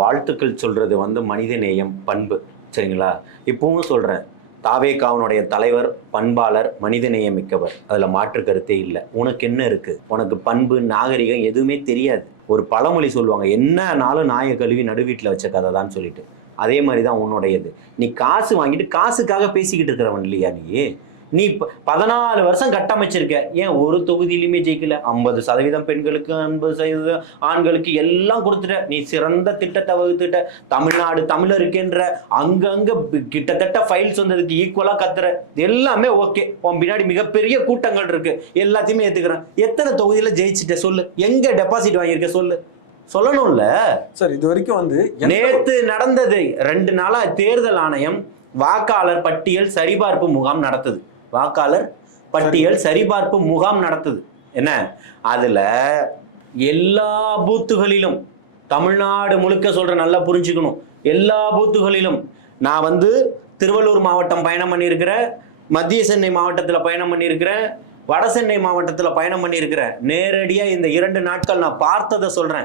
வாழ்த்துக்கள் சொல்றது வந்து மனித நேயம், பண்பு. சரிங்களா? இப்பவும் சொல்றேன். தாவேகாவினுடைய தலைவர் பண்பாளர், மனிதநேயம் மிக்கவர். அதுல மாற்று கருத்தே இல்ல. உனக்கு என்ன இருக்கு? உனக்கு பண்பு, நாகரிகம் எதுவுமே தெரியாது. ஒரு பழமொழி சொல்லுவாங்க, என்னனாலும் நாய கழுவி நடுவீட்டுல வச்ச கதை தான் சொல்லிட்டு. அதே மாதிரி தான் உன்னுடையது. நீ காசு வாங்கிட்டு காசுக்காக பேசிக்கிட்டு இருக்கிறவன் இல்லையா நீ? நீ 14 வருஷம் கட்டமைச்சிருக்க. ஏன் ஒரு தொகுதியிலுமே ஜெயிக்கல? 50% பெண்களுக்கு, 50% ஆண்களுக்கு எல்லாம் கொடுத்துட்ட. நீ சிறந்த திட்டத்தை வகுத்துட்ட. தமிழ்நாடு தமிழருக்குன்ற அங்கங்க கிட்டத்தட்ட ஃபைல்ஸ் வந்ததுக்கு ஈக்குவலா கத்துற. எல்லாமே ஓகே. உன் பின்னாடி மிகப்பெரிய கூட்டங்கள் இருக்கு. எல்லாத்தையுமே ஏத்துக்கிறேன். எத்தனை தொகுதியில ஜெயிச்சிட்ட சொல்லு? எங்க டெபாசிட் வாங்கியிருக்க சொல்லு? சொல்லணும்ல சார். இது வரைக்கும் வந்து நேத்து நடந்தது 2 நாளா தேர்தல் ஆணையம் வாக்காளர் பட்டியல் சரிபார்ப்பு முகாம் நடத்துது. வாக்காளர் பட்டியல் சரிபார்ப்பு முகாம் நடத்துது. என்ன? அதுல எல்லா பூத்துகளிலும், தமிழ்நாடு முழுக்க சொல்ற, நல்லா புரிஞ்சுக்கணும், எல்லா பூத்துகளிலும் நான் வந்து திருவள்ளூர் மாவட்டம் பயணம் பண்ணியிருக்கிறேன், மத்திய சென்னை மாவட்டத்தில் பயணம் பண்ணியிருக்கிறேன், வட சென்னை மாவட்டத்தில் பயணம் பண்ணியிருக்கிறேன். நேரடியாக இந்த 2 நாட்கள் நான் பார்த்ததை சொல்றேன்.